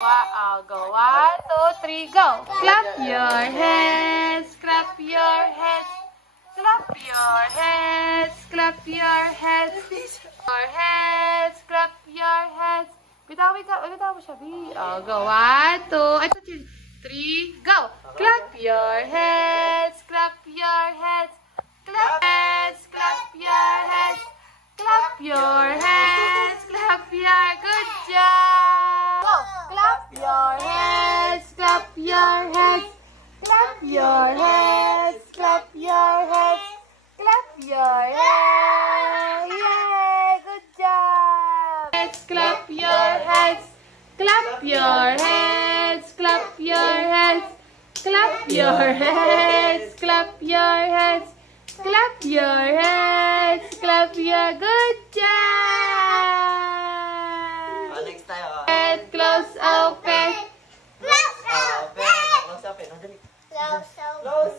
Go 1, 2, 3, go. Clap your hands, clap your hands, clap your hands, clap your hands, your hands, clap your hands. Bitaw mo siya, B. Go 1, 2, 3, go. Clap your hands, clap your hands, clap hands, clap your hands, clap your hands, clap your good job. Go. Clap your hands, clap your hands, clap your hands, clap your hands, clap your hands. Yay! Good job. Clap your hands, clap your hands, clap your hands, clap your hands, clap your hands, clap your hands, clap your good job. Next tayo. Close open. Close open. Close open. Close open.